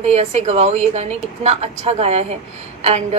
पवन भैया से गवाओ ये गाने, कितना अच्छा गाया है। एंड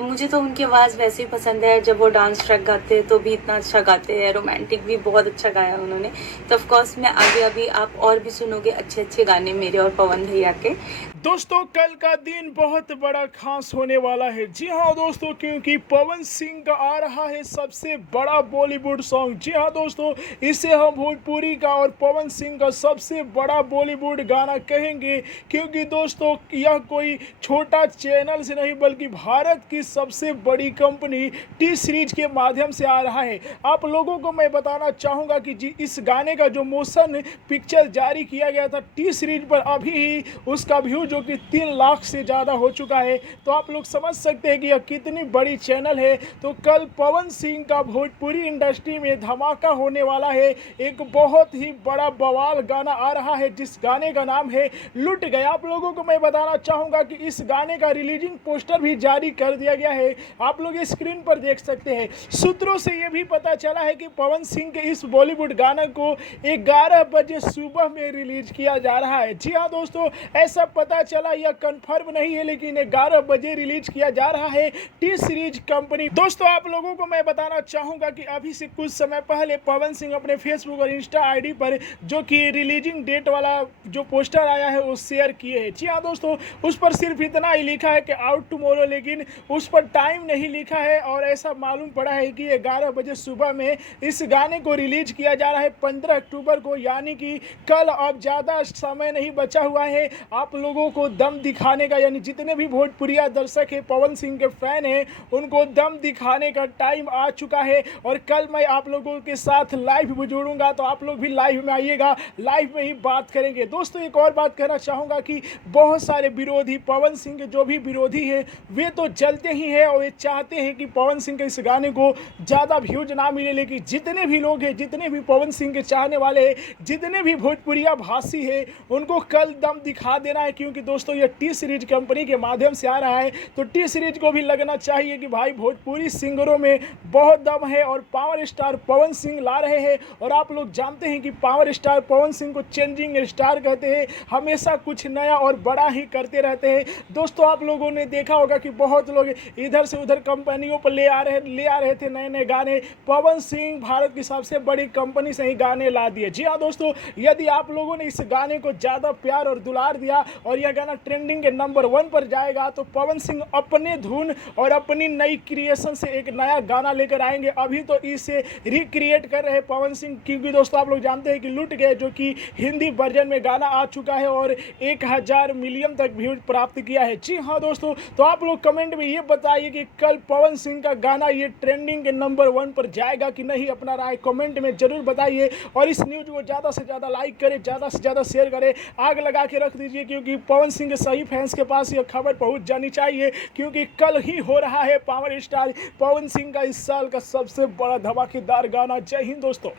मुझे तो उनकी आवाज़ वैसे ही पसंद है, जब वो डांस ट्रैक गाते हैं तो भी इतना अच्छा गाते हैं, रोमांटिक भी बहुत अच्छा गाया उन्होंने। तो ऑफकोर्स मैं आगे अभी आप और भी सुनोगे अच्छे अच्छे गाने मेरे और पवन भैया के। दोस्तों कल का दिन बहुत बड़ा खास होने वाला है। जी हाँ दोस्तों, क्योंकि पवन सिंह का आ रहा है सबसे बड़ा बॉलीवुड सॉन्ग। जी हाँ दोस्तों, इसे हम भोजपुरी का और पवन सिंह का सबसे बड़ा बॉलीवुड गाना कहेंगे, क्योंकि दोस्तों यह कोई छोटा चैनल से नहीं बल्कि भारत की सबसे बड़ी कंपनी टी सीरीज के माध्यम से आ रहा है। आप लोगों को मैं बताना चाहूँगा कि जी इस गाने का जो मोशन पिक्चर जारी किया गया था टी सीरीज पर, अभी ही उसका व्यू जो कि 3 लाख से ज़्यादा हो चुका है। तो आप लोग समझ सकते हैं कि यह कितनी बड़ी चैनल है। तो कल पवन सिंह का भोजपुरी इंडस्ट्री में धमाका होने वाला है। एक बहुत ही बड़ा बवाल गाना आ रहा है जिस गाने का नाम है लुट गया। आप लोगों को मैं बताना चाहूँगा कि इस गाने का रिलीजिंग पोस्टर भी जारी कर दिया गया है, आप लोग स्क्रीन पर देख सकते हैं। सूत्रों से यह भी पता चला है कि पवन सिंह के इस बॉलीवुड गाने को 11 बजे सुबह में रिलीज किया जा रहा है। जी हाँ दोस्तों, ऐसा पता चला, यह कंफर्म नहीं है, लेकिन 11 बजे रिलीज किया जा रहा है टी सीरीज कंपनी। दोस्तों आप लोगों को मैं बताना चाहूंगा कि अभी से कुछ समय पहले पवन सिंह अपने फेसबुक और इंस्टा आईडी पर जो कि रिलीजिंग डेट वाला जो पोस्टर आया है वो शेयर किए हैं। जी हाँ दोस्तों, उस पर सिर्फ इतना ही लिखा है कि आउट टुमारो, लेकिन उस पर टाइम नहीं लिखा है। और ऐसा मालूम पड़ा है कि 11 बजे सुबह में इस गाने को रिलीज किया जा रहा है 15 अक्टूबर को, यानी कि कल। अब ज़्यादा समय नहीं बचा हुआ है आप लोगों को दम दिखाने का, यानी जितने भी भोजपुरिया दर्शक हैं, पवन सिंह के फैन हैं, उनको दम दिखाने का टाइम आ चुका है। और कल मैं आप लोगों के साथ लाइव भी जुड़ूंगा, तो आप लोग भी लाइव में आइएगा, लाइव में ही बात करेंगे। दोस्तों एक और बात कहना चाहूँगा कि बहुत सारे विरोधी, पवन सिंह के जो भी विरोधी हैं वे तो जलते ही हैं और वे चाहते हैं कि पवन सिंह के इस गाने को ज़्यादा व्यूज ना मिले। लेकिन जितने भी लोग हैं, जितने भी पवन सिंह के चाहने वाले हैं, जितने भी भोजपुरिया भाषी हैं, उनको कल दम दिखा देना है। क्योंकि दोस्तों ये टी सीरीज कंपनी के माध्यम से आ रहा है, तो टी सीरीज को भी लगना चाहिए कि भाई भोजपुरी सिंगरों में बहुत दम है और पावर स्टार पवन सिंह ला रहे हैं। और आप लोग जानते हैं कि पावर स्टार पवन सिंह को चेंजिंग स्टार कहते हैं, हमेशा कुछ नया और बड़ा ही करते रहते हैं। दोस्तों आप लोगों ने देखा होगा कि बहुत लोग इधर से उधर कंपनियों पर ले आ रहे थे नए नए गाने। पवन सिंह भारत की सबसे बड़ी कंपनी से ही गाने ला दिए। जी हाँ दोस्तों, यदि आप लोगों ने इस गाने को ज़्यादा प्यार और दुलार दिया और यह गाना ट्रेंडिंग के नंबर 1 पर जाएगा, तो पवन सिंह अपने धुन और अपनी नई क्रिएशन से एक नया गाना लेकर आएंगे। अभी तो इसे रिक्रिएट कर रहे हैं पवन सिंह, क्योंकि दोस्तों आप लोग जानते हैं कि लुट गए जो कि हिंदी वर्जन में गाना आ चुका है और 1000 मिलियन तक व्यूज प्राप्त किया है। जी हाँ दोस्तों, तो आप लोग कमेंट में ये बताइए कि कल पवन सिंह का गाना ये ट्रेंडिंग के नंबर 1 पर जाएगा कि नहीं, अपना राय कमेंट में जरूर बताइए। और इस न्यूज़ को ज़्यादा से ज़्यादा लाइक करें, ज़्यादा से ज़्यादा शेयर करें, आग लगा के रख दीजिए, क्योंकि पवन सिंह के सही फैंस के पास यह खबर पहुंच जानी चाहिए। क्योंकि कल ही हो रहा है पावर स्टार पवन सिंह का इस साल का सबसे बड़ा धमाकेदार गाना। जय हिंद दोस्तों।